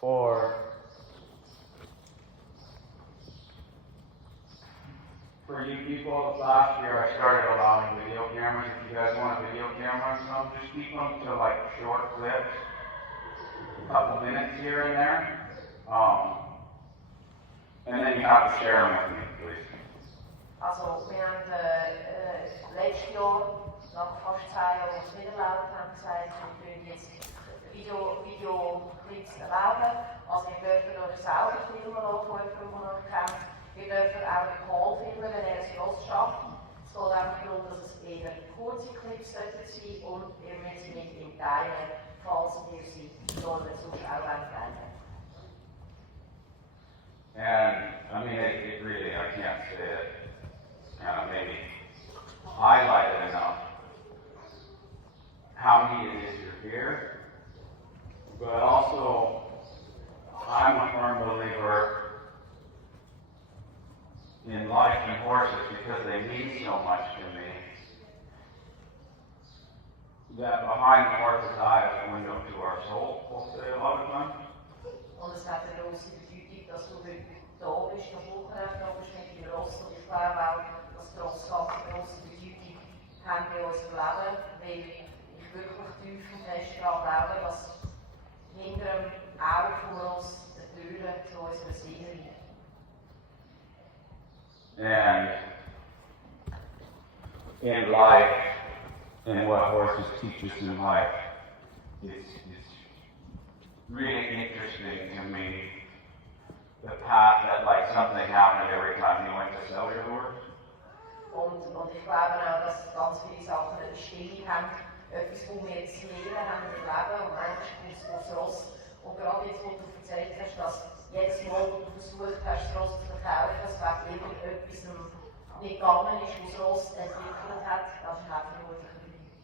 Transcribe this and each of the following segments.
For you people, last year I started allowing video cameras. If you guys want a video camera or something, just keep them to like short clips, a couple minutes here and there. And then you have to share them with me, please. Also, wir haben letztes Jahr, nach fast 10 Jahren, als wir wieder erlaubt haben, gesagt, wir würden jetzt Videoclips erlauben. Also, ihr dürft euch selber filmen lassen, von jemandem, der euch kennt. Wir dürfen auch den Paul filmen, wenn er es los schafft. Es geht einfach darum, dass es eher kurze Clips sein und ihr müsst sie nicht im Teilen, falls ihr sie sonst auch teilen. And I mean, it really, I can't say it, maybe highlighted enough how neat it is you're here, but also I'm a firm believer in life and horses because they mean so much to me, that behind the horse's eye is a window to our soul, we'll say a lot of times. Und es hat eine große Bedeutung, dass du heute da bist, das Wochenende da bist mit dem Ross. Und ich glaube auch, dass die Ross ganz eine grosse Bedeutung haben bei unserem Leben, weil ich wirklich tief und fest daran glaube, dass hinter dem Auge von Ross die Türe zu unserer Seele liegt. And in life, and what horses teach us in life, it's really interesting to me, the path that like something happened every time you went to sell your horse. Und ich glaube auch, dass ganz viele Sachen eine Bestimmung haben, etwas, wo wir jetzt lernen haben im Leben und eigentlich aufs Ross. Und gerade jetzt, wo du erzählt hast, dass jetzt mal, wo du versucht hast, das Ross zu verkaufen, dass wegen irgendetwas nicht gegangen ist, was das Ross entwickelt hat, das ist auch vermutlich eine Bedeutung.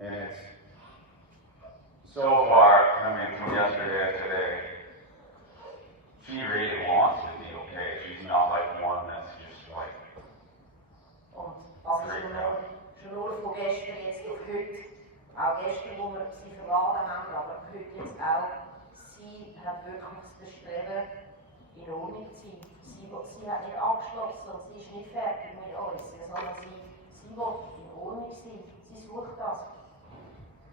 And it's so far, I mean, from yesterday to today, she really wants to be okay. She's not like one that's just like. Und also schon nur von gestern jetzt auf heute, auch gestern, wo wir sie verladen haben, aber heute jetzt auch, sie hat wirklich das Bestreben, in Ordnung zu sein. Sie hat nicht abgeschlossen und sie ist nicht fertig mit uns, sondern sie will in Ordnung sein. Sie sucht das.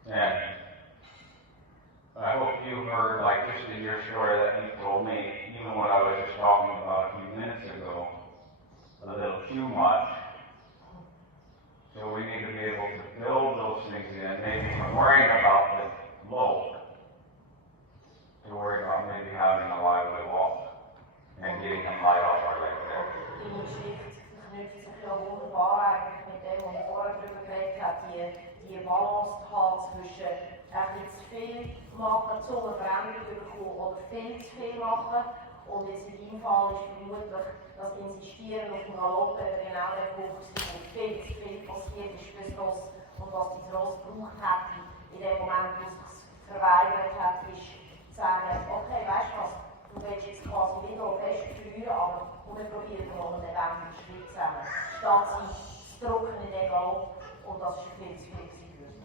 And I hope you heard, like, just in your story that you told me, even what I was just talking about a few minutes ago, a little too much. So we need to be able to build those things in, maybe from worrying about the low, to worry about maybe having a lively walk and getting them light off our leg there. Die Schrift verknüpft sich ja wunderbar eigentlich mit dem, was ich vorher darüber geredet habe, die Balance zu haben zwischen etwas zu viel machen, zu einer Veränderung bekommen oder viel zu viel machen. Und jetzt in deinem Fall ist vermutlich das Insistieren auf dem Galopp genau der Punkt, wo viel zu viel passiert ist für das Ross und was das Ross gebraucht hat. In dem Moment, wo es sich verweigert hat, ist zu sagen, okay, weißt du was, du willst jetzt quasi nicht noch fest führen, aber wir probieren noch einen lebendigen Schritt zusammen. Statt sie zu drücken in den Galopp und das ist viel zu viel für uns.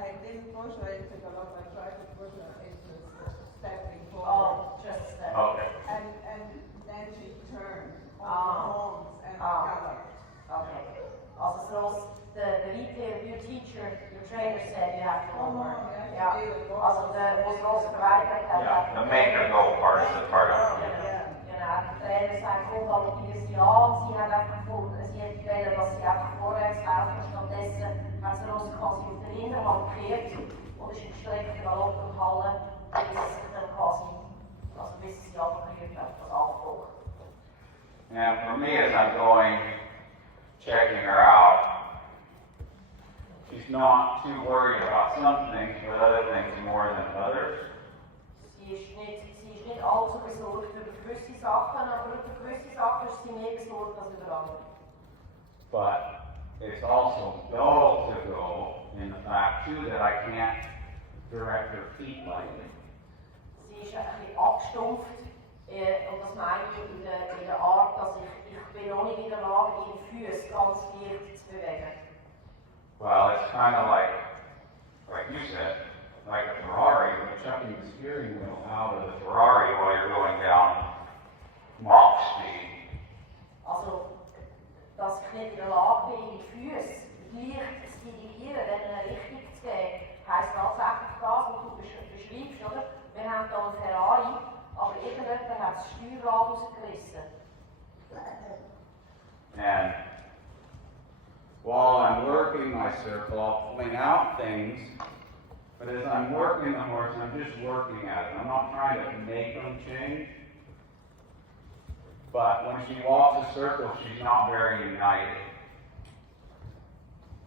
I didn't motion to gallop, I tried to put her into stepping Oh, forward. just that. Okay. And then she turned on her horns and galloped. Okay. Also das Ross, the retail, your teacher, your trainer said you have to go more. Ja. Also wo das Ross verweigert hat. Yeah, the make or go part is the part of it. Genau. Der Trainer sagt, komm, galoppieren Sie an. Sie hat einfach gefunden, sie hat gewählt, dass sie einfach vorwärts laufen. Stattdessen hat das Ross quasi auf der Hinterhand gekehrt und ist im gestreckten Galopp und Halle, bis sich dann quasi, also bis sie abgekehrt hat, das Abflug. And for me, as I'm going, checking her out, she's not too worried about some things, but other things more than others. Sie ist nicht allzu besorgt über gewisse Sachen, aber über gewisse Sachen ist sie mehr besorgt als über andere. But it's also dull to go in the fact, too, that I can't direct her feet lightly. Sie ist ein bisschen abgestumpft und das meine ich in der Art, dass ich bin noch nicht in der Lage, ihre Füße ganz leicht zu bewegen. Well, it's kind of like you said, like a Ferrari, but chucking the steering wheel out of the Ferrari while you're going down Mach speed. Also, dass ich nicht in der Lage bin, die Füße gleich zu dirigieren, dann eine Richtung zu geben, heisst tatsächlich das, was du beschreibst, oder? Wir haben hier einen Ferrari, aber irgendjemand hat das Steuerrad rausgerissen. And while I'm working my circle, I'll point out things, but as I'm working the horse, I'm just working at it. I'm not trying to make them change. But when she walks a circle, she's not very united.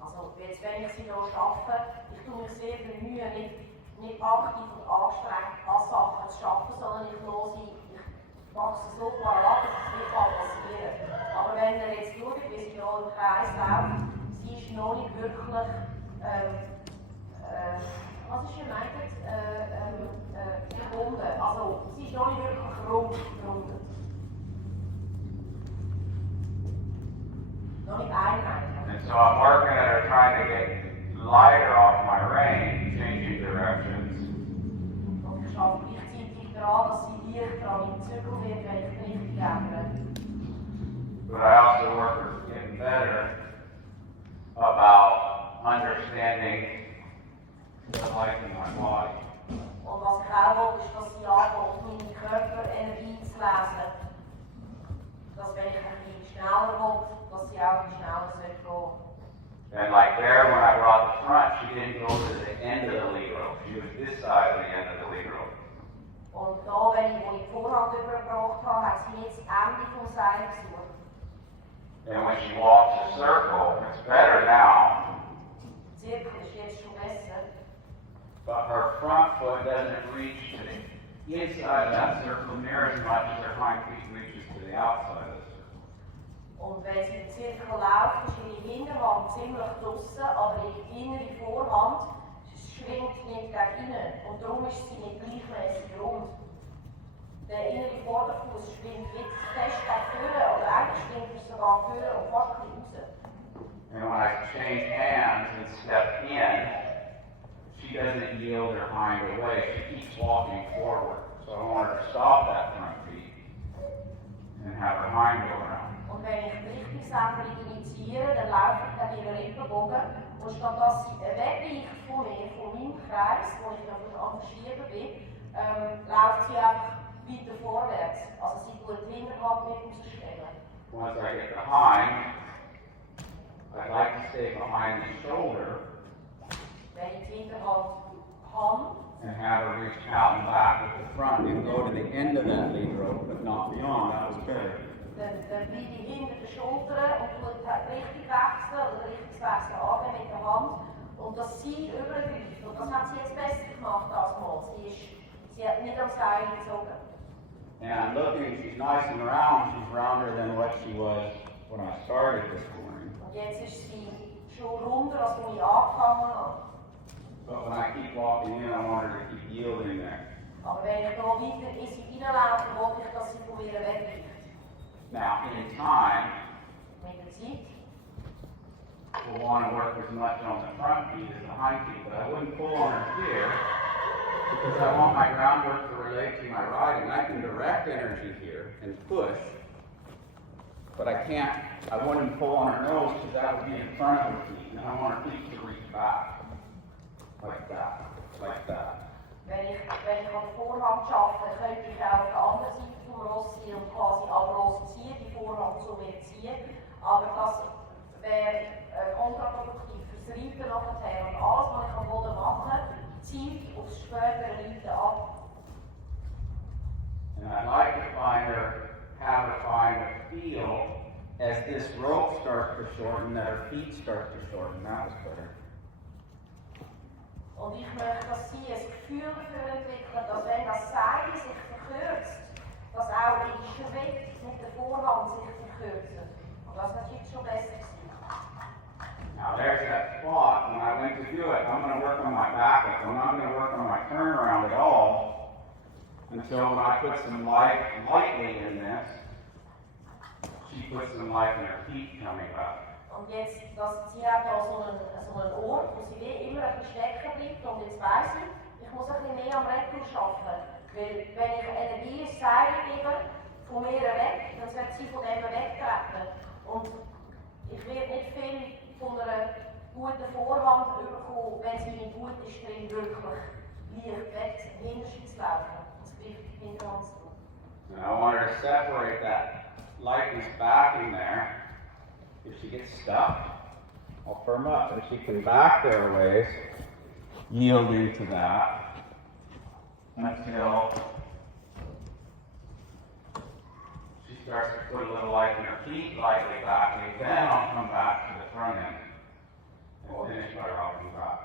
Also, jetzt, wenn ich sie hier arbeite, ich tue mich sehr bemühen, nicht aktiv und angestrengt an Sachen zu arbeiten, sondern ich mache sie so parat, dass es nicht passieren kann. Aber wenn ihr jetzt schaut, wie sie hier im Kreis läuft, sie ist noch nicht wirklich, was ist gemeint, gebunden. Also, sie ist noch nicht wirklich gerundet. Noch nicht einheitlich. And so I'm working at her trying to get lighter off my rein, changing directions. Und ich arbeite gleichzeitig daran, dass sie leichter an meinem Zirkel wird, wenn ich die Richtung ändere. But I also work with getting better about understanding the life in my body. Und was ich auch will, ist, dass sie anfängt, meine Körperenergie zu lesen. Dass wenn ich ein bisschen schneller will, dass sie auch ein bisschen schneller gehen. And like there, when I brought the front, she didn't go to the end of the lead rope. She was this side of the end of the lead rope. Und da, wo ich die Vorhand übergebracht habe, hat sie jetzt das Ende vom Seil gesucht. And when she walks a circle, it's better now, Der Zirkel ist jetzt schon besser. but her front foot doesn't reach to the inside of that circle near as much as her hind feet reaches to the outside of the circle. Und wenn sie den Zirkel läuft, ist ihre Hinterhand ziemlich draussen, aber ihre innere Vorhand schwingt nicht gegen innen. Und darum ist sie nicht gleichmäßig rund. Der innere Vorderfuß schwingt jetzt fest gegen vorne, oder eigentlich schwingt er sogar vorne und fast ein bisschen raus. And when I change hands and step in, she doesn't yield her hind away. She keeps walking forward. So I want her to stop that front feet and have her hind go around. Und wenn ich die Richtungsänderung initiiere, dann laufe ich an ihre Rippenbogen und statt dass sie wegweicht von mir, von meinem Kreis, wo ich am Verschieben bin, läuft sie einfach weiter vorwärts. Also sie tut die Hinterhand nicht rausstellen. Once I get the hind, I'd like to stay behind the shoulder Wenn ich die Hinterhand habe, and have her reach out and back with the front and go to the end of that lead rope, but not beyond. That was better. dann bleibe ich hinter den Schultern und tue die Richtung wechseln oder Richtungswechsel angehen mit der Hand. Und dass sie übergreift. Und das hat sie jetzt besser gemacht als mal. Sie hat nicht am Seil gezogen. And I'm looking, she's nice and round. She's rounder than what she was when I started this morning. Und jetzt ist sie schon runder, als wo ich angefangen habe. But when I keep walking in, I want her to keep yielding there. Aber wenn ich hier weiter in sie reinlaufe, will ich, dass sie von mir wegweicht. Now, in time, Mit der Zeit. we'll want to work as much on the front feet as the hind feet, but I wouldn't pull on her here because I want my groundwork to relate to my riding. I can direct energy here and push, but I wouldn't pull on her nose because that would be in front of her feet, and I want her feet to reach back. Like that, like that. Wenn ich an der Vorhand arbeite, könnte ich auch auf der anderen Seite vom Ross sein und quasi am Ross ziehen, die Vorhand zu mir ziehen. Aber das wäre kontraproduktiv fürs Reiten nachher. Und alles, was ich am Boden mache, zielt aufs spätere Reiten ab. And I'd like to have her find a feel as this rope starts to shorten, that her feet start to shorten. That was better. Und ich möchte, dass sie ein Gefühl dafür entwickeln, dass wenn das Seil sich verkürzt, dass auch ihre Schritte mit der Vorhand sich verkürzen. Und das ist jetzt schon besser gewesen. Now there's that spot when I went to do it. I'm going to work on my back. I'm not going to work on my turnaround at all until when I put some lightly in this, she puts some life in her feet coming up. Und jetzt, sie hat da so einen Ort, wo sie wie immer ein bisschen stecken bleibt. Und jetzt weiss ich, Weil wenn ich Energie ins Seil gebe, von mir weg, dann wird sie von dem wegtreten. Und ich werde nicht viel von einer guten Vorhand bekommen, wenn sie nicht gut ist, drin wirklich leicht weg hinter sie zu laufen. Das Gewicht hinter uns zu tun. And I want her to separate that lightness backing there. If she gets stuck, I'll firm up. If she can back there a ways, yield into that until she starts to put a little light in her feet, lightly backing. Then I'll come back to the front end and finish by rocking back.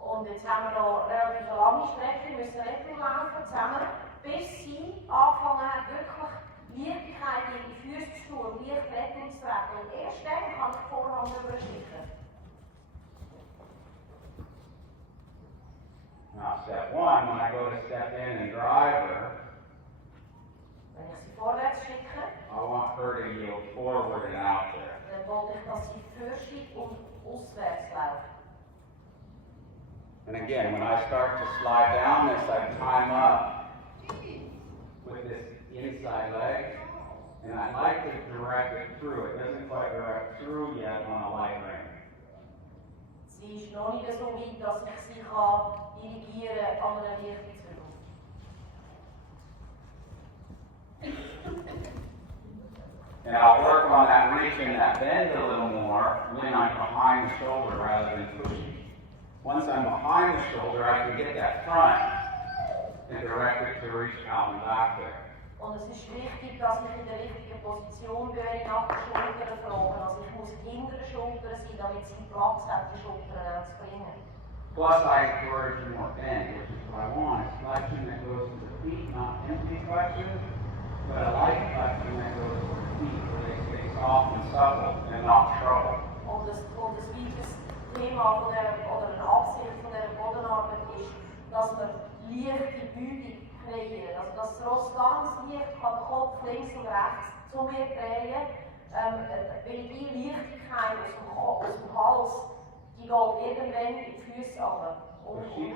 Und jetzt haben wir noch relativ eine lange Strecke, müssen Rettung laufen zusammen, bis sie anfangen, wirklich Leichtigkeit in die Füße zu tun, leicht Rettung zu treten. Und erst dann kann ich die Vorhand überschreiten. Now, step one, when I go to step in and drive her, Wenn ich sie vorwärts schicke, I want her to yield forward and out there. dann wollte ich, dass sie vorschiebt und auswärts läuft. And again, when I start to slide down this, I time up with this inside leg, and I like to direct it through. It doesn't quite direct through yet on a light ring. Sie ist noch nicht so weit, dass ich sie kann dirigieren an einer Richtungsübung. And I'll work on that reaching that bend a little more when I'm behind the shoulder rather than pushing. Once I'm behind the shoulder, I can get that front and direct it to reach out and back there. Und es ist wichtig, dass ich in der richtigen Position bin, wenn ich nach den Schultern frage. Also ich muss hinter den Schultern sein, damit sie Platz hat, die Schultern anzubringen. Plus, I encourage more bend, which is what I want. It's flexion that goes to the feet, not empty flexion, but a light flexion that goes to the feet, where they stay soft and supple and not trouble. Und das weiteres Thema von der, oder eine Absicht von der Bodenarbeit ist, dass wir leichte Beugung kreieren. Also dass das Ross ganz leicht kann den Kopf links und rechts zu mir drehen. Weil die Leichtigkeit aus dem Hals, die geht irgendwann in die Füße runter. So she,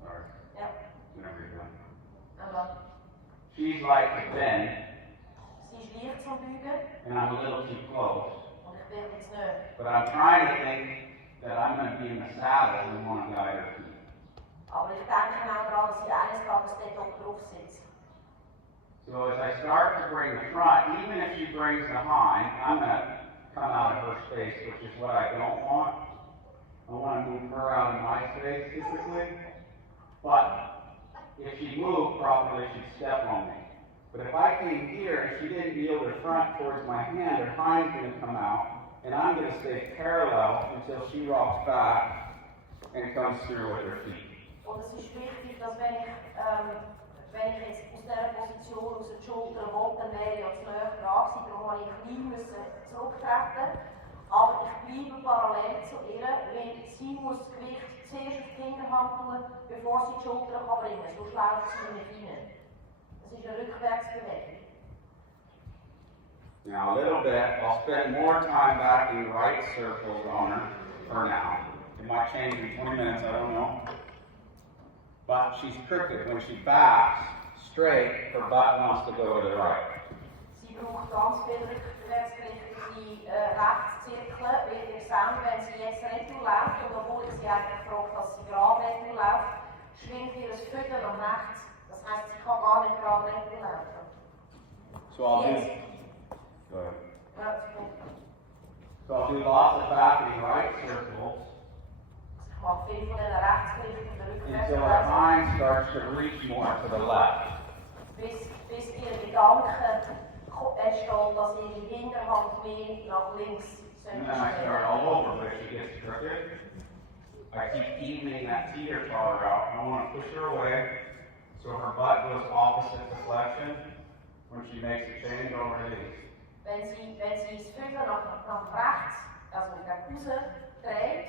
sorry, Ja, whenever you're done. aber She's like the bend, sie ist leicht zum Beugen and I'm a little too close. und ich bin jetzt nicht. But I'm trying to think that I'm going to be in the saddle and want to guide her feet. Aber ich denke auch daran, dass sie eines Tages dort drauf sitzt. So as I start to bring the front, even if she brings the hind, I'm going to come out of her space, which is what I don't want. I want to move her out of my space typically. But if she moved properly, she'd step on me. But if I came here and she didn't yield her front towards my hand, her hind's going to come out, and I'm going to stay parallel until she rocks back and comes through with her feet. Und es ist wichtig, dass wenn ich jetzt aus dieser Position aus den Schultern will, dann wäre ich ja zu nahe dran gewesen, darum musste ich klein zurücktreten. Aber ich bleibe parallel zu ihr, weil sie muss das Gewicht zuerst auf die Hinterhand tun, bevor sie die Schultern bringen kann. Sonst läuft sie nicht rein. Das ist eine Rückwärtsbewegung. Now a little bit, I'll spend more time backing right circles on her for now. It might change in 20 minutes, I don't know. But she's crooked. When she backs straight, her butt wants to go to the right. Sie braucht ganz viel rückwärtsgerichtete Rechtszirkel, weil wir sehen, wenn sie jetzt Retour läuft, und obwohl ich sie eigentlich gefragt, dass sie gerade Retour läuft, schwingt ihr das Fütter nach rechts. Das heisst, sie kann gar nicht gerade Retour laufen. So I'll do. Yes. Go ahead. Ja, So I'll do lots of backing right circles ich mache viel von den rechtsgerichteten until her Rückwärtsbewegung, hind starts to reach more to the left. bis ihr Gedanke entsteht, dass ihre Hinterhand mehr nach links And then I start all over, but if she gets crooked, I keep evening that teeter totter out. I want to push her away so her butt goes opposite deflection when she makes a change over these. Wenn sie das Fütter nach rechts, also nach außen dreht,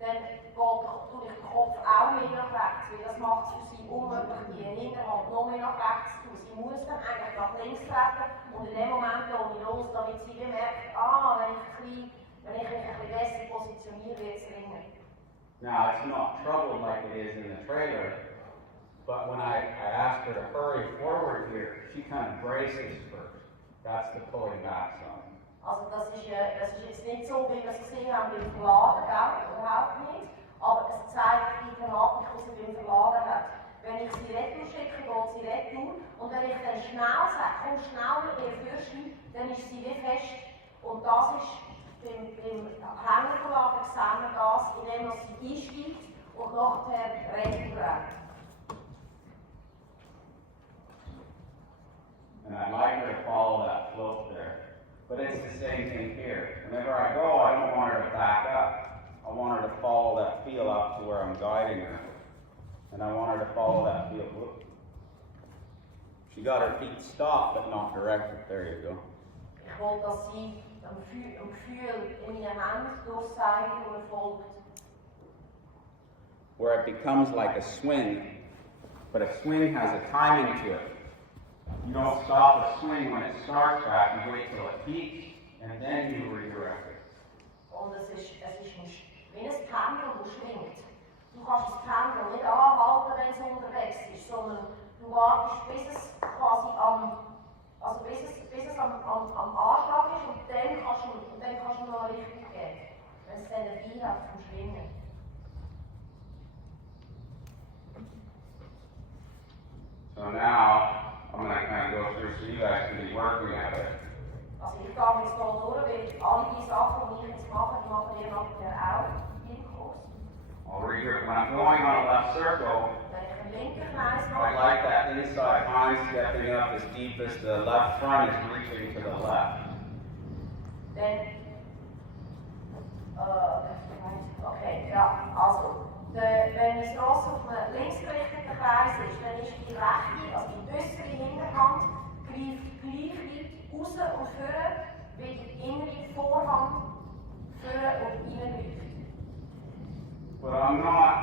dann tue ich den Kopf auch mehr nach rechts, weil das macht es für sie unmöglich, die Hinterhand noch mehr nach rechts zu tun. Sie muss dann eigentlich nach links treten und in dem Moment gehe ich los, damit sie bemerkt, wenn ich mich ein bisschen besser positioniere, wird es ringen. Now, it's not troubled like it is in the trailer, But when I asked her to hurry forward here, she kind of braces first. That's the pulling back zone. Also das ist jetzt nicht so, wie wir es gesehen haben beim Verladen, gell? Überhaupt nicht. Aber es zeigt die Thematik, die sie beim Verladen hat. Wenn ich sie retour schicke, geht sie retour. Und wenn ich dann schnell sage, komm schnell mit mir Fürsten, dann ist sie wie fest. Und das ist beim Hängerverladen sehen wir das, indem sie einsteigt und nachher retour rennt. And I'd like her to follow that float there. But it's the same thing here. Whenever I go, I don't want her to back up. I want her to follow that feel up to where I'm guiding her. And I want her to follow that feel. Whoop. She got her feet stopped, but not directed. There you go. Ich will, dass sie ein Gefühl in ihren Händen durchzeigen und folgt. Where it becomes like a swing, but a swing has a timing to it. You don't stop a swing when it starts back, you wait till it peaks, and then you redirect it. Und es ist wie ein Pendel, das schwingt. Du kannst das Pendel nicht anhalten, wenn es unterwegs ist, sondern du wartest, bis es quasi am Anschlag ist und dann kannst du noch eine Richtung geben, wenn es dann dabei hat zum Schwingen. So now, I'm going to kind of go through so you guys can be working at it. Also ich gehe jetzt hier durch, weil alle die Sachen, die ich jetzt mache, die machen ihr nachher auch im Kurs. I'll read here. When I'm going on a left circle, Wenn ich einen linken Kreis I mache, like that inside hind stepping up as deep as the left front is reaching to the left. dann okay, ja, also wenn das Ross auf einem linksgerichteten Kreis ist, dann ist die rechte, also die äußere Hinterhand, greift gleich weit raus und führen, wie die innere Vorhand führen und reingreift. But I'm not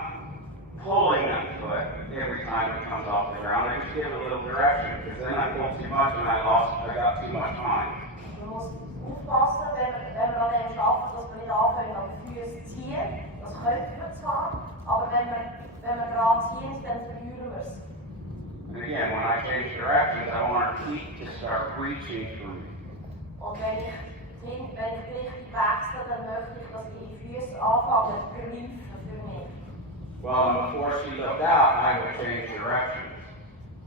pulling that foot every time it comes off the ground. I just give a little direction, because then I pull too much and I got too much time. Man muss aufpassen, wenn wir an dem arbeiten, dass wir nicht anfangen, an die Füße zu ziehen. Das könnte man zwar, aber wenn wir gerade ziehen, dann verlieren wir es. And again, when I change directions, I want our feet to start reaching for me. Und wenn ich die Richtung wechsle, dann möchte ich, dass ihre Füße anfangen zu greifen für mich. Well, and before she looked out, I would change directions.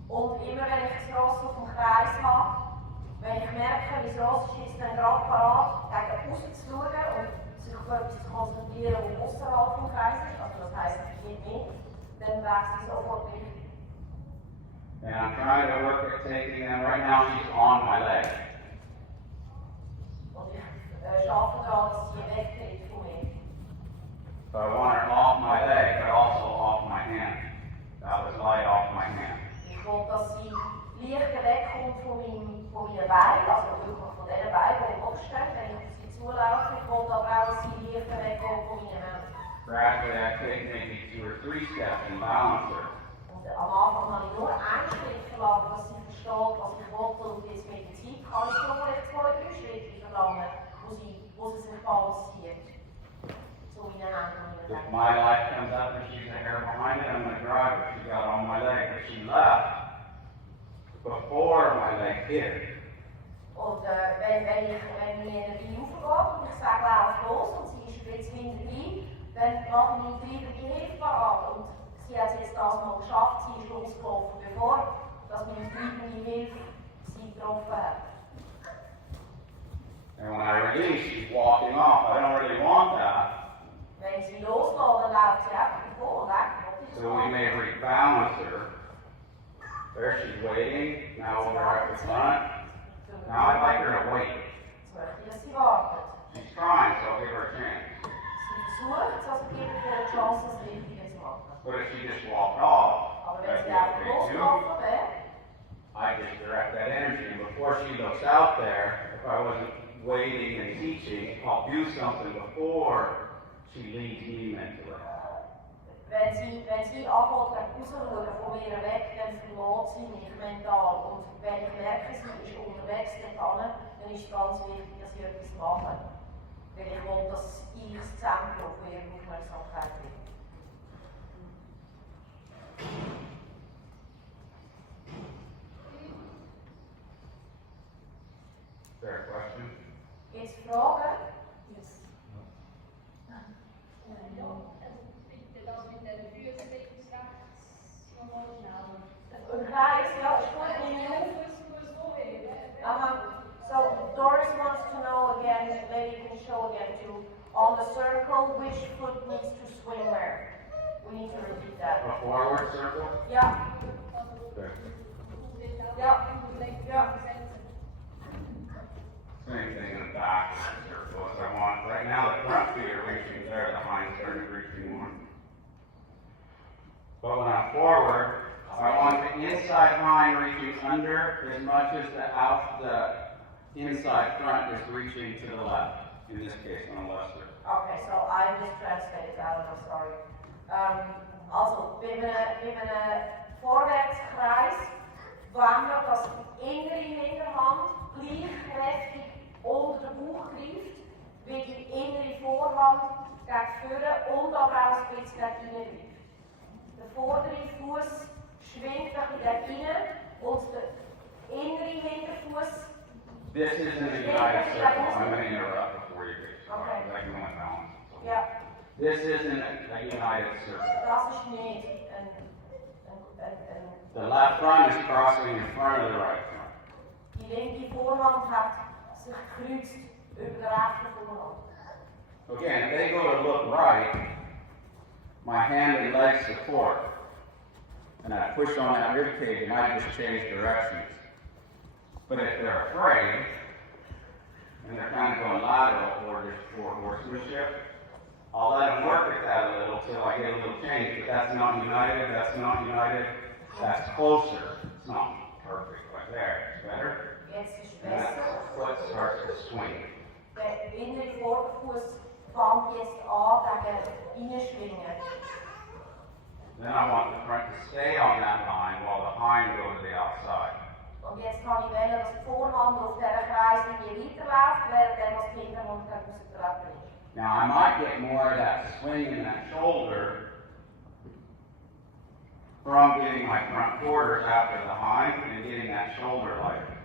Und immer wenn ich das Ross auf dem Kreis habe, wenn ich merke, wie das Ross ist jetzt dann gerade parat, gegen außen zu schauen und sich auf etwas zu konzentrieren, was außerhalb vom Kreis ist, also das heisst, ich gehe nicht, dann wechsle ich sofort Richtung. And I'm trying to work at taking them. Right now, she's on my leg. Und ich arbeite daran, dass sie weggeht von mir. So I want her off my leg, but also off my hand. That was light off my hand. Ich will, dass sie leichter wegkommt von meinen Beinen, also wirklich von den Beinen, die im Kopf stehen, wenn ich auf sie zulaufe. Ich will aber auch, dass sie leichter wegkommt von meinen Händen. Gradually, I take maybe 2 or 3 steps and balance her. Und am Anfang habe ich nur einen Schritt verlangt, dass sie versteht, was ich wollte. Und jetzt mit der Zeit kann ich so vielleicht 2 oder 3 Schritte verlangen, wo sie sich balanciert. So meine Hände und If meine Beine. my life comes up and she's a hair behind it, I'm going to drive her. She got on my leg, but she left before my leg hit her. Und wenn meine Energie aufgeht und ich sage, lauf los und sie ist jetzt hinterher, dann mache ich nicht wieder die Hilfe parat. Und sie hat jetzt das mal geschafft, sie ist losgelaufen, bevor dass meine bleibende Hilfe sie getroffen hat. And when I release, she's walking off. I don't really want that. Wenn sie losgeht, dann läuft sie einfach davor, weg. So we may rebalance her. There she's waiting. Now over at the front. Now I'd like her to wait. Jetzt möchte ich, dass sie wartet. She's trying, so I'll give her a chance. Sie versucht, also gebe ich ihr eine Chance, das Richtige zu machen. But if she just walked off, Aber wenn that'd sie be einfach okay too. losgelaufen wäre, I just direct that energy. And before she looks out there, if I wasn't waiting and teaching, I'll do something before she leads me mentally. wenn sie anfängt, rauszuschauen von mir weg, dann verlässt sie mich mental. Und wenn ich merke, sie ist unterwegs dorthin, dann ist es ganz wichtig, dass ich etwas mache. Weil ich will, dass ich das Zentrum von ihrer Aufmerksamkeit bin. Fragen? Een Kreis, ja, is goed. So Doris wants to know again, maybe you can show again too, on the circle, which foot needs to swing where? We need to repeat that. A forward circle? Yeah, Okay. yeah, yeah. Same thing in the back of the circle as I want. Right now the front feet are reaching there, the hind feet are reaching more. But when I'm forward, I want the inside hind reaching under as much as the inside front is reaching to the left. In this case, on the left circle. Okay, so I just translated that, I'm sorry. Also, bei einem Vorwärtskreis wollen wir, dass die innere Hinterhand gleich kräftig unter den Bauch greift, wie die innere Vorhand gegen vorne und aber auch ein bisschen gegen innen greift. Der vordere Fuß schwingt ein bisschen gegen innen und der innere Hinterfuß. This isn't a united circle. I'm going to interrupt before you get started. Okay. I can only balance. Ja, This isn't a united circle. das ist nicht ein The left front is crossing in front of the right front. Die linke Vorhand hat sich gekreuzt über die rechte Vorhand. Again, if they go to look right, my hand and leg support, and I push on that rib cage, and I just change directions. But if they're afraid, and they're kind of going lateral or just for horsemanship, I'll let them work at that a little till I get a little change. But that's not united, that's not united, that's closer. It's not perfect right there. It's better. Jetzt ist es And that besser. foot starts to swing. Der innere Vorderfuß fängt jetzt an gegen Innenschwingen. Then I want the front to stay on that line while the hind goes to the outside. Und jetzt kann ich wählen, dass die Vorhand auf dieser Kreislinie weiterläuft, während das die Hinterhand rausgetreten ist. Now I might get more of that swing in that shoulder from getting my front quarters after the hind and getting that shoulder lighter.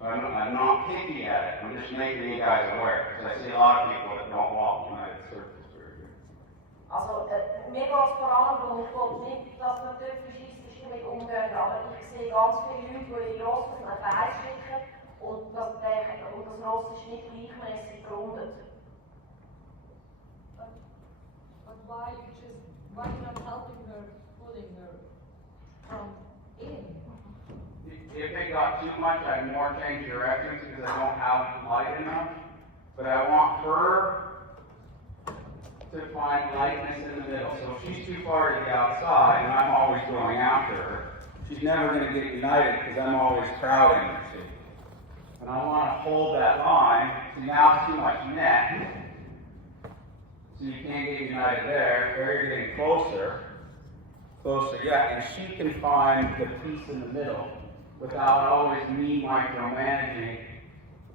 But I'm not picky at it. I'm just making you guys aware because I see a lot of people that don't walk united circles very good. Also, mir geht es vor allem darum, ich will nicht, dass man dort faschistisch damit umgehen, aber ich sehe ganz viele Leute, die ihre Ross auf einen Kreis schicken und das Ross ist nicht gleichmäßig gerundet. But why you're not helping her, pulling her from in? If it got too much, I'd more change directions because I don't have light enough. But I want her to find lightness in the middle. So if she's too far to the outside and I'm always going after her, she's never going to get united because I'm always crowding her. See? And I want to hold that line. See, now it's too much net. So you can't get united there. There you're getting closer. Closer, yeah. And she can find the piece in the middle without always me micromanaging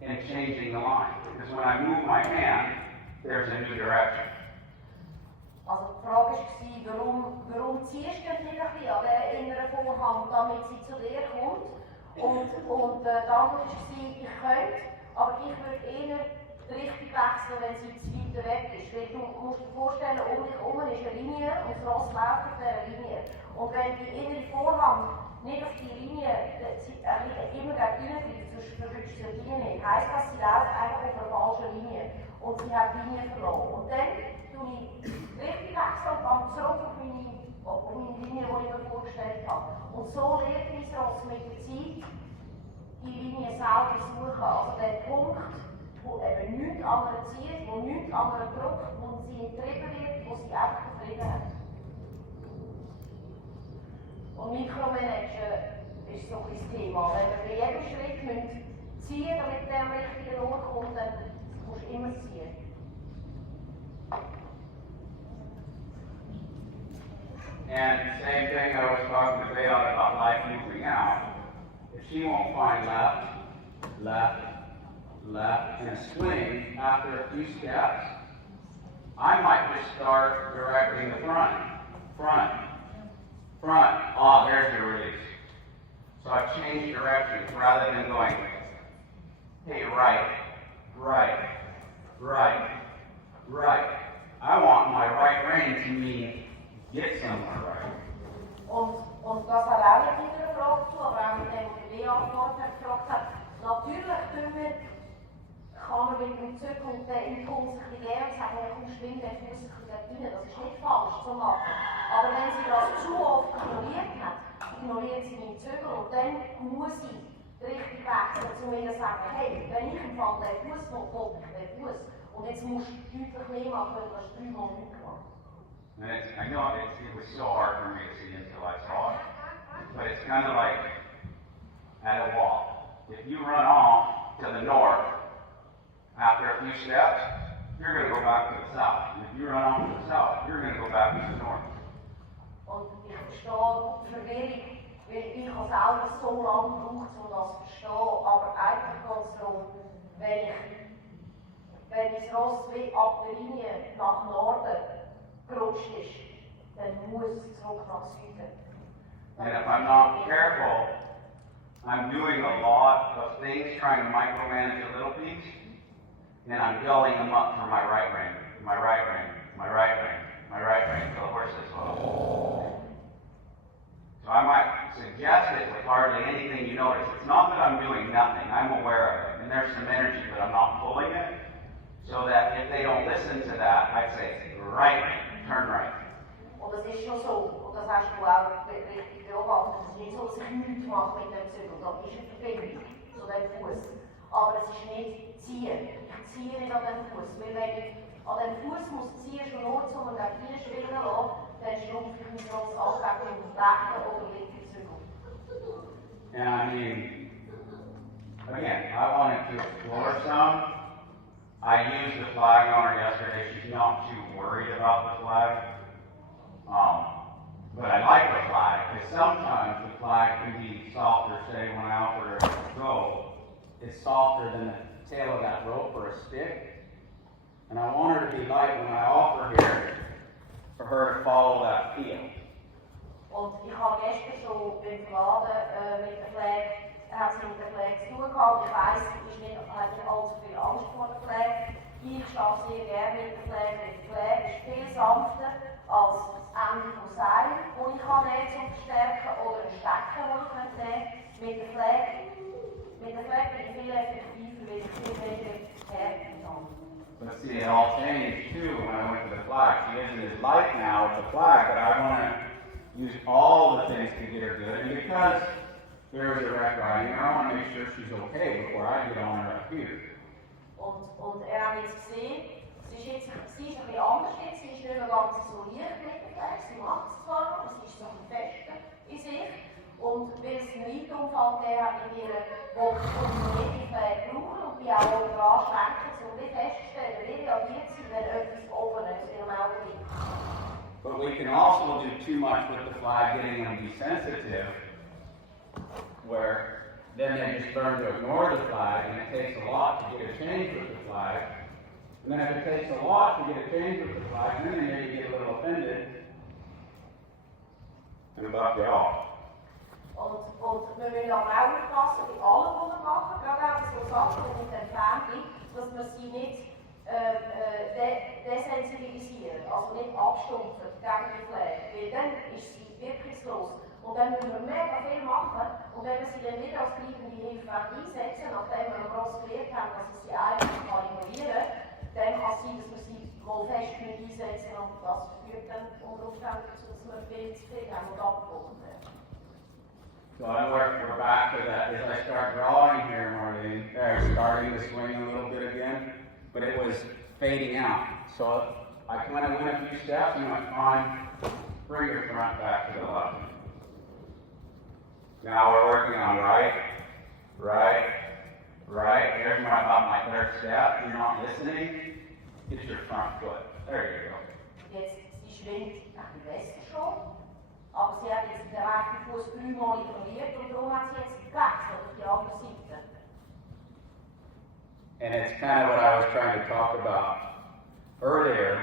and changing the line. Because when I move my hand, there's a new direction. Also die Frage war, warum ziehst du nicht ein bisschen an der inneren Vorhand, damit sie zu dir kommt? Und die Antwort war, ich könnte, aber ich würde eher die Richtung wechseln, wenn sie zu weit weg ist. Weil du musst dir vorstellen, um dich herum ist eine Linie und das Ross läuft auf dieser Linie. Und wenn die innere Vorhand nicht auf die Linie immer gegen innen greift, sonst verwünscht sie die Linie nicht. Heisst das, sie läuft einfach auf einer falschen Linie und sie hat die Linie verloren. Und dann tue ich die Richtung wechseln und dann zurück auf meine Linie, die ich mir vorgestellt habe. Und so lernt mein Ross mit der Zeit die Linie selber suchen. Also der Punkt, wo eben nichts anderes zieht, wo nichts anderes drückt, wo sie getrieben wird, wo sie einfach zufrieden hat. Und Mikromanagen ist so ein Thema. Wenn wir bei jedem Schritt ziehen müssen, damit der am richtigen Ort kommt, dann musst du immer ziehen. And same thing I was talking to Bale about life moving out. If she won't find left, left, left, and a swing after a few steps, I might just start directing the front, front, front. Ah, there's your release. So I've changed directions rather than going, hey, right, right, Right. Right. I want my right rein to mean get somewhere right. Und das hat auch mit meiner Frage zu tun, aber auch mit dem, was die Antwort gefragt hat. Natürlich kann man mit dem Zug und den Impuls ein bisschen geben und sagen, ja, komm, schwing den Fuß ein bisschen rein. Das ist nicht falsch zu machen. Aber wenn sie das zu oft ignoriert hat, ignoriert sie meinen Zügel und dann muss ich richtig wechseln, zu mir sagen, hey, wenn ich im Fall den Fuß noch will, den Fuß. Und jetzt musst du deutlich mehr machen, weil du hast 3 Mal nicht gemacht. And I know it was so hard for me to see until I saw it. But it's kind of like at a wall. If you run off to the north, after a few steps, you're going to go back to the south. And if you run off to the south, you're going to go back to the north. Und ich verstehe die Verwirrung, weil ich habe selber so lange gebraucht, um das zu verstehen. Aber eigentlich geht es darum, wenn mein Ross wie ab der Linie nach Norden gerutscht ist, dann muss es zurück nach Süden. And if I'm not careful, I'm doing a lot of things trying to micromanage a little piece, and I'm building them up for my right rein, my right rein, my right rein, my right rein, till the horse is slow. So I might suggest it with hardly anything you notice. It's not that I'm doing nothing, I'm aware of it, and there's some energy, but I'm not pulling it, so that if they don't listen to that, I'd say, right rein, turn right. Und es ist schon so, und das hast du auch richtig beobachtet, es ist nicht so, dass ich nichts mache mit dem Zügel, da ist eine Verbindung zu dem Fuß. Aber es ist nicht ziehen. Ich ziehe nicht an den Fuß. Weil wenn ich an den Fuß muss ziehen, schon nur zu einem kleinen schwingen lassen, dann schrumpfe ich mich sonst ab mit dem rechten oder linken Zügel. And I mean, again, I wanted to explore some. I used the flag on her yesterday. She's not too worried about the flag. But I like the flag, because sometimes the flag can be softer, say when I offer her a go, it's softer than the tail of that rope or a stick. And I want her to be light when I offer here, for her to follow that feel. Und ich habe gestern so beim Verladen mit der Flag, hat sie mit der Flag zu tun gehabt. Ich weiss, sie hat nicht allzu viel Angst vor der Flag. Ich schlafe sehr gerne mit der Flag, weil die Flag ist viel sanfter als das Ende vom Seil, das ich kann nehmen zum Verstärken, oder ein Stecken, das ich nehmen kann. Mit der Flag bin ich viel effektiver, weil ich viel weniger Härte habe. But see, it all changed too when I went to the flag. She isn't as light now with the flag, but I want to use all the things to get her good. And because there is a wreck riding her, I want to make sure she's okay before I get on her up here. Und hat jetzt gesehen, sie ist ein bisschen anders jetzt, sie ist nicht mehr ganz so leicht mit der Flag, sie macht es zwar noch, aber sie ist so ein fester in sich. Und weil es einen Reitunfall gegeben hat mit ihr, wo sie die Flag brauchen und die auch dran schwenken, um nicht festzustellen, wie reagiert sie, wenn etwas oben in ihrem Auge liegt. But we can also do too much with the flag, getting them desensitive, where then they just learn to ignore the flag, and it takes a lot to get a change with the flag. And then if it takes a lot to get a change with the flag, then they maybe get a little offended and buck you off. Und wir müssen aber auch aufpassen bei allem, was wir machen, gerade auch so Sachen mit der Entfernung, dass wir sie nicht desensibilisieren, also nicht abstumpfen gegen die Flag, weil dann ist sie wirkungslos. Und dann müssen wir mega viel machen, und wenn wir sie dann wieder als bleibende Hilfe einsetzen, nachdem wir gross gelernt haben, dass wir sie eigentlich ignorieren kann, dann kann es sein, dass wir sie mal fest einsetzen, und das führt dann unter Umständen dazu, dass wir viel zu viel haben und abgebrochen werden. So we're back to that. As I start drawing here, Marlene, starting to swing a little bit again, but it was fading out. So I kind of went a few steps and went, fine, bring your front back to the left. Now we're working on right, right, right. There's my third step. You're not listening. Get your front foot. There you go. Jetzt, sie schwingt nach dem Westen schon, aber sie hat jetzt den rechten Fuß 3-mal ignoriert und darum hat sie jetzt gewechselt auf die andere Seite. And it's kind of what I was trying to talk about earlier.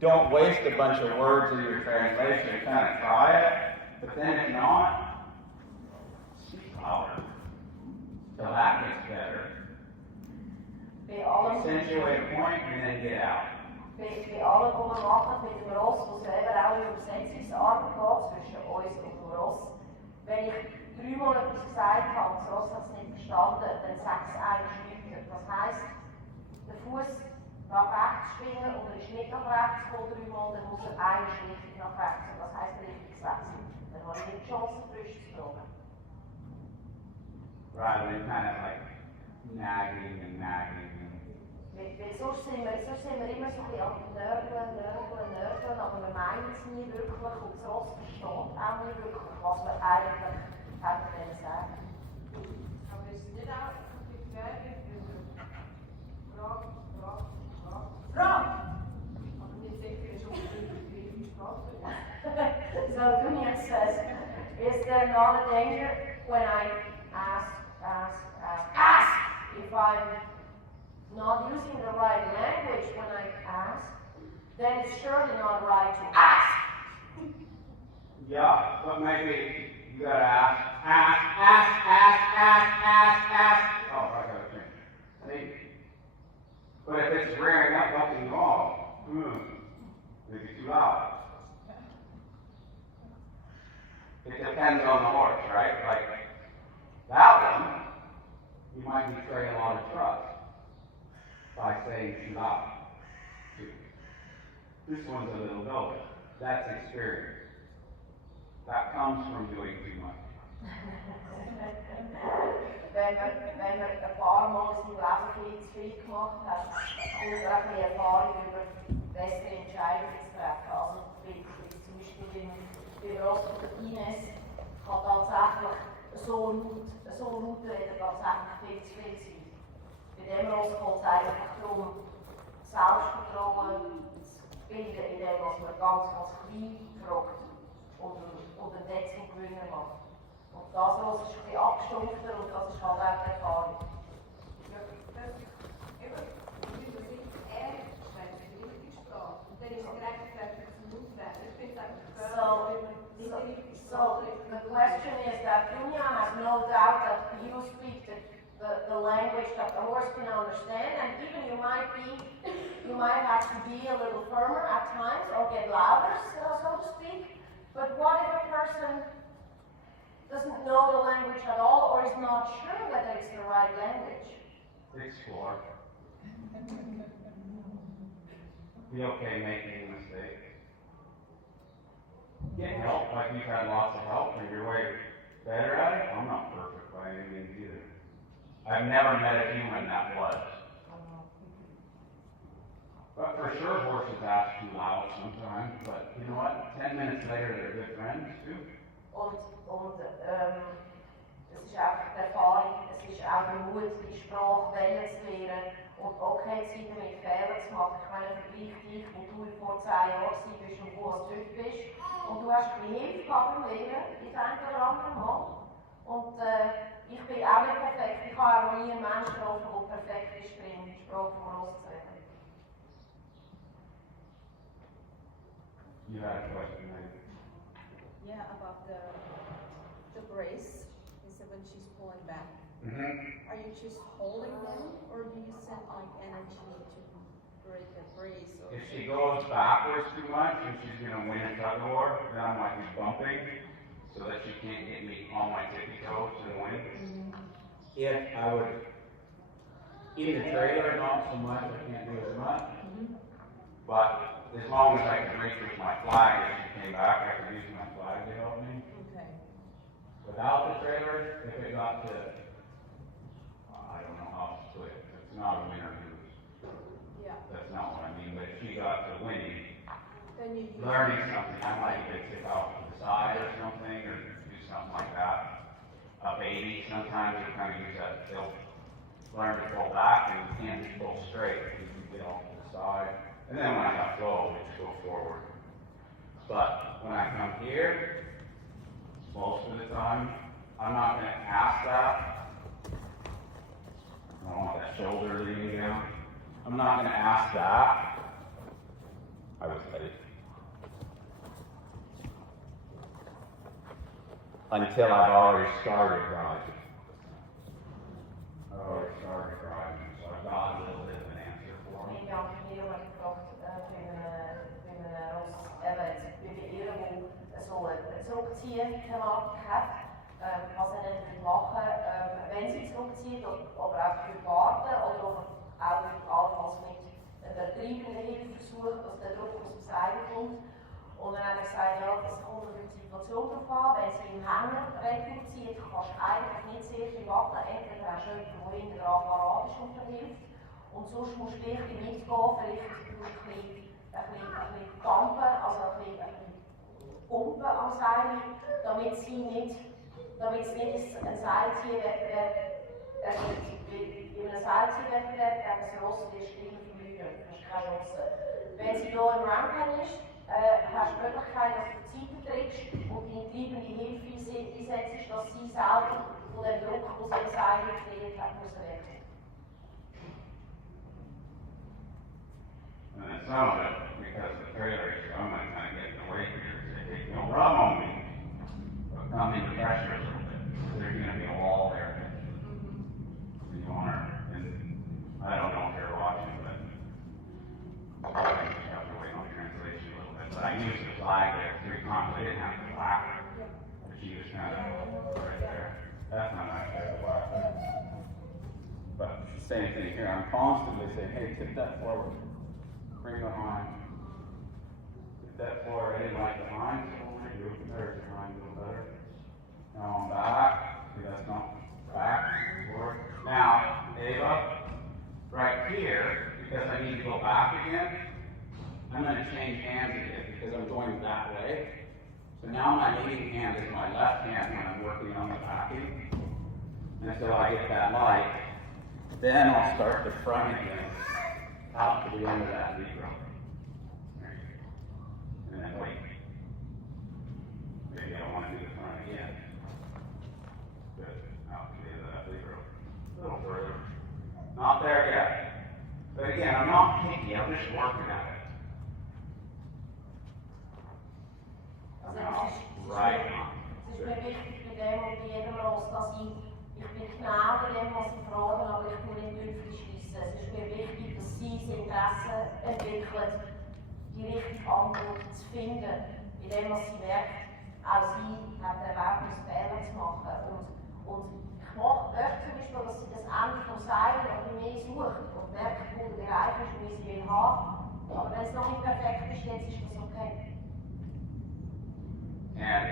Don't waste a bunch of words in your translation. Kind of try it, but then if not, speak louder till that gets better. Bij allem, accentuate a point and then get out. bij allem wat we machen mit dem Ross, wo es eben auch um Übersetzungsarbeit geht, zwischen uns und dem Ross. Wenn ich 3-mal etwas gesagt habe, das Ross hat es nicht verstanden, dann sagt es eigentlich nichts. Das heisst, der Fuß nach rechts schwingen und er ist nicht nach rechts gekommen 3-mal, dann muss er eigentlich richtig nach rechts. Und das heisst Richtungswechsel. Dann habe ich nicht die Chance, frisch zu tragen. Rather than kind of like nagging and nagging. Weil sonst sind wir immer so ein bisschen am Nörgeln, aber wir meinen es nie wirklich und das Ross versteht auch nie wirklich, was wir eigentlich hätten sagen. Aber ist es nicht auch ein bisschen gefährlich, wenn du Frag! Aber nicht sicher, ist unbedingt die gleiche Sprache. So Dunya says, is there not a danger when I ask if I'm not using the right language when I ask, then it's surely not right to ask. Yeah, but maybe you gotta ask. Oh, I gotta change. See? But if it's rearing up something wrong, maybe too loud. It depends on the horse, right? Like that one, you might betray a lot of trust by saying too loud. This one's a little duller. That's experience. That comes from doing too much. Wenn man ein paar Mal in seinem Leben viel zu viel gemacht hat, kommt er auch ein bisschen Erfahrung über bessere Entscheidungen zu treffen. Also zum Beispiel bei Ross oder Ines kann tatsächlich so laut reden tatsächlich viel zu viel sein. Bei dem Ross geht es eigentlich darum, Selbstvertrauen zu bilden, indem man ganz klein fragt und einen letzten Gewinner macht. Und das Ross ist ein bisschen abgestumpfter und das ist halt auch die Erfahrung. Ja, das eben, wie man sich schreibt, die richtige Sprache. Und dann ist es gerechtfertigt zum Aufnehmen. Ich finde es einfach gefährlich, wenn man nicht die richtige So Sprache the question is that Dunya has no doubt that you speak the language that the horse can understand, and even you might have to be a little firmer at times or get louder, so to speak. But what if a person doesn't know the language at all or is not sure whether it's the right language? Explore. Be okay making mistakes. Get help, like you've had lots of help and you're way better at it. I'm not perfect by any means either. I've never met a human that was. But for sure horses ask too loud sometimes, but you know what? 10 minutes later they're good friends too. Es ist einfach die Erfahrung, es ist auch der Mut, die Sprache wählen zu lernen und okay zu sein, damit Fehler zu machen. Ich meine, vergleich dich, wo du vor 10 Jahren bist und wo du heute bist. Und du hast ein bisschen Hilfe gehabt im Leben, das ein oder andere Mal. Und ich bin auch nicht perfekt. Ich habe auch nie einen Menschen getroffen, der perfekt ist, in die Sprache von Ross zu reden. You had a question, maybe? Yeah, about the brace. You said when she's pulling back. Mm-hmm. Are you just holding them, or do you send like energy to break the brace? Or If she goes backwards too much and she's gonna win a tug of war, then I might be bumping so that she can't get me on my tippy toes and win. If I would, in the trailer, not so much, I can't do as much. But as long as I could reach with my flag, if she came back, I could use my flag to help me. okay. Without the trailer, if it got to, I don't know how to put it, it's not a win or lose. Yeah. That's not what I mean, but if she got to winning, Then you use learning something, I might even tip out to the side or something, or do something like that. A baby, sometimes you kind of use that, they'll learn to pull back and you can't just pull straight, you can get off to the side. And then when I got flow, we just go forward. But when I come here, most of the time, I'm not gonna ask that. I don't want that shoulder leaning down. I'm not gonna ask that. I was headed. Until I've already started driving. I've already started driving, so I've got a little so eine Zurückziehen-Thematik hat, was er dann machen wenn sie zurückzieht, aber auch warten oder auch allenfalls mit einer treibenden Hilfe versuchen, dass der Druck aus dem Seil kommt. Und dann hat er gesagt, ja, das kommt auf die Situation drauf an, wenn sie im Hänger zieht, kannst du eigentlich nicht sehr viel machen, entweder hast du jemanden, der hinten dran parat ist und dir hilft, und sonst musst du wirklich mitgehen, vielleicht ein bisschen dampen, also ein bisschen pumpen am Seil, damit es nicht ein Seilziehwettbewerb ergibt. In einem Seilziehwettbewerb gegen das Ross wirst du immer verlieren, du hast keine Chance. Wenn sie hier im Rampen ist, hast du die Möglichkeit, dass du die Seite trägst und deine treibende Hilfe einsetzt, dass sie selber von dem Druck, den sie im Seil kreiert hat, muss werden. And then some of it, because the trailer is coming, kind of getting away from you, they take no run on me, but come into pressure a little bit. There's going to be a wall there. The owner, and I don't know if you're watching, but I just have to wait on translation a little bit. But I used the flag there 3 times. I didn't have the flag, but she was kind of right there. That's not actually the flag. But same thing here. I'm constantly saying, hey, tip that forward. Bring the hind. Tip that forward. I didn't like the hind, so I'm going to do it better. The hind a little better. Now I'm back. See, that's not back. Forward. Now, Ava, right here, because I need to go back again, I'm going to change hands again because I'm going that way. So now my leading hand is my left hand when I'm working on the backing. And until I get that light, then I'll start the front again, out to the end of that lead rope. And then wait. Maybe I don't want to do the front again. Good. Out to the end of that lead rope. A little further. Not there yet. But again, I'm not picky, I'm just working at it. Now, right on. Es ist mir wichtig bei dem und bei jedem Ross, dass ich bin genau bei dem, was ich frage, aber ich tue nicht Tüpfchen schliessen. Es ist mir wichtig, dass sie das Interesse entwickelt, die richtige Antwort zu finden, bei dem, was sie merkt. Auch sie hat den Erlaubnis, Fehler zu machen. Und ich möchte zum Beispiel, dass sie das Ende vom Seil noch mehr sucht und merkt, wo der Bereich ist, wie sie will haben. Aber wenn es noch nicht perfekt ist, jetzt ist das okay. And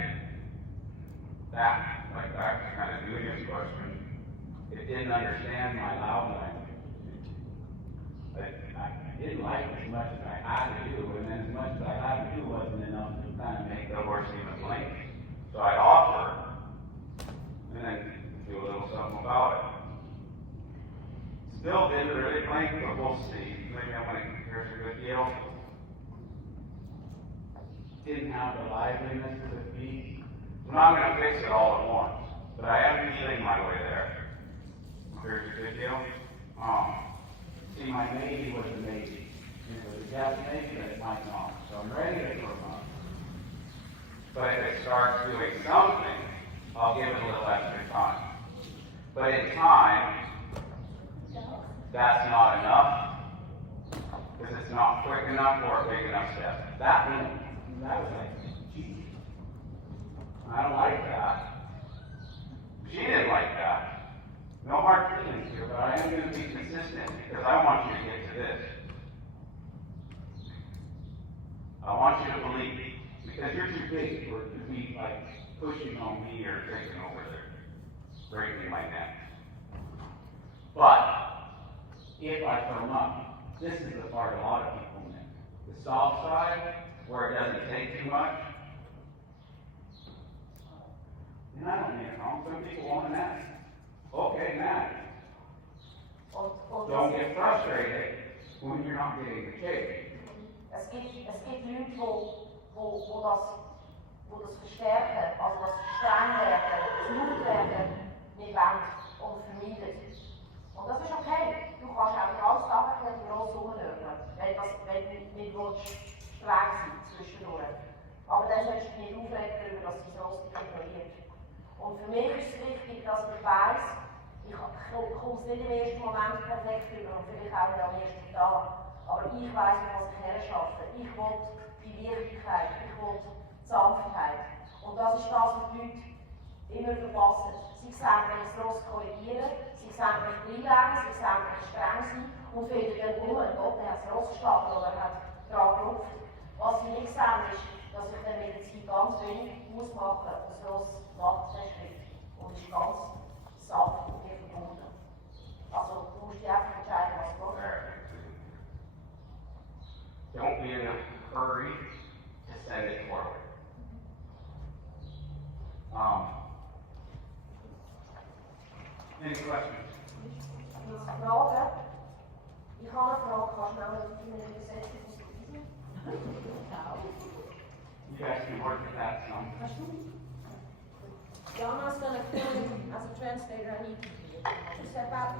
that, like back to kind of Julia's question, it didn't understand my loud language. I didn't like it as much as I had to do, and then as much as I had to do wasn't enough to kind of make the horse even blink. So I'd offer, and then do a little something about it. Still didn't really blink, but we'll see. Maybe I'm going to here's a good deal. Didn't have the liveliness of the feet. I'm not going to fix it all at once, but I am feeling my way there. Here's a good deal. See, my maybe was a maybe. It was a destination, but it might not. So I'm ready to go on. But if it starts doing something, I'll give it a little extra time. But in time, that's not enough, because it's not quick enough or a big enough step. That was like, gee, I don't like that. She didn't like that. No hard feelings here, but I am going to be consistent because I want you to get to this. I want you to believe, because you're too big to be like pushing on me or taking over there, breaking my neck. But if I firm up, this is the part a lot of people miss. The soft side, where it doesn't take too much. And I don't need it wrong. Some people want an S. Okay, Matt. Don't get frustrated when you're not getting the cake. Es gibt Leute, die das verstärken, also das streng werden, das laut werden, nicht wollen oder vermeiden. Und das ist okay. Du kannst auch den ganzen Tag ein bisschen gross rumnörgeln, wenn du nicht streng sein zwischendurch. Aber dann solltest du nicht aufregen darüber, dass sie das ignoriert. Und für mich ist es wichtig, dass ich weiss, ich komme es nicht im ersten Moment perfekt rüber und vielleicht auch nicht am ersten Tag. Aber ich weiss, was ich herschaffe. Ich will die Leichtigkeit, ich will die Sanftheit. das ist das, was die Leute immer verpassen. Sie sehen, wenn ich es gross korrigiere, sie sehen, wenn ich klein werde, sie sehen, wenn ich streng bin und finden dann, oh mein Gott, der hat es gross geschlagen oder hat dran gerupft. Was sie nicht sehen, ist, dass ich dann mit der Zeit ganz wenig muss machen muss. Das Ross macht den Schritt und ist ganz sanft mit mir verbunden. Also, du musst dich einfach entscheiden, was du machst. Don't be in a hurry to send it forward. Any questions? Jetzt Fragen. Ich habe eine Frage, kannst du schnell mit deiner Übersetzung lesen? You guys can work with that some. Jana's gonna fill in as a translator, I need to step out.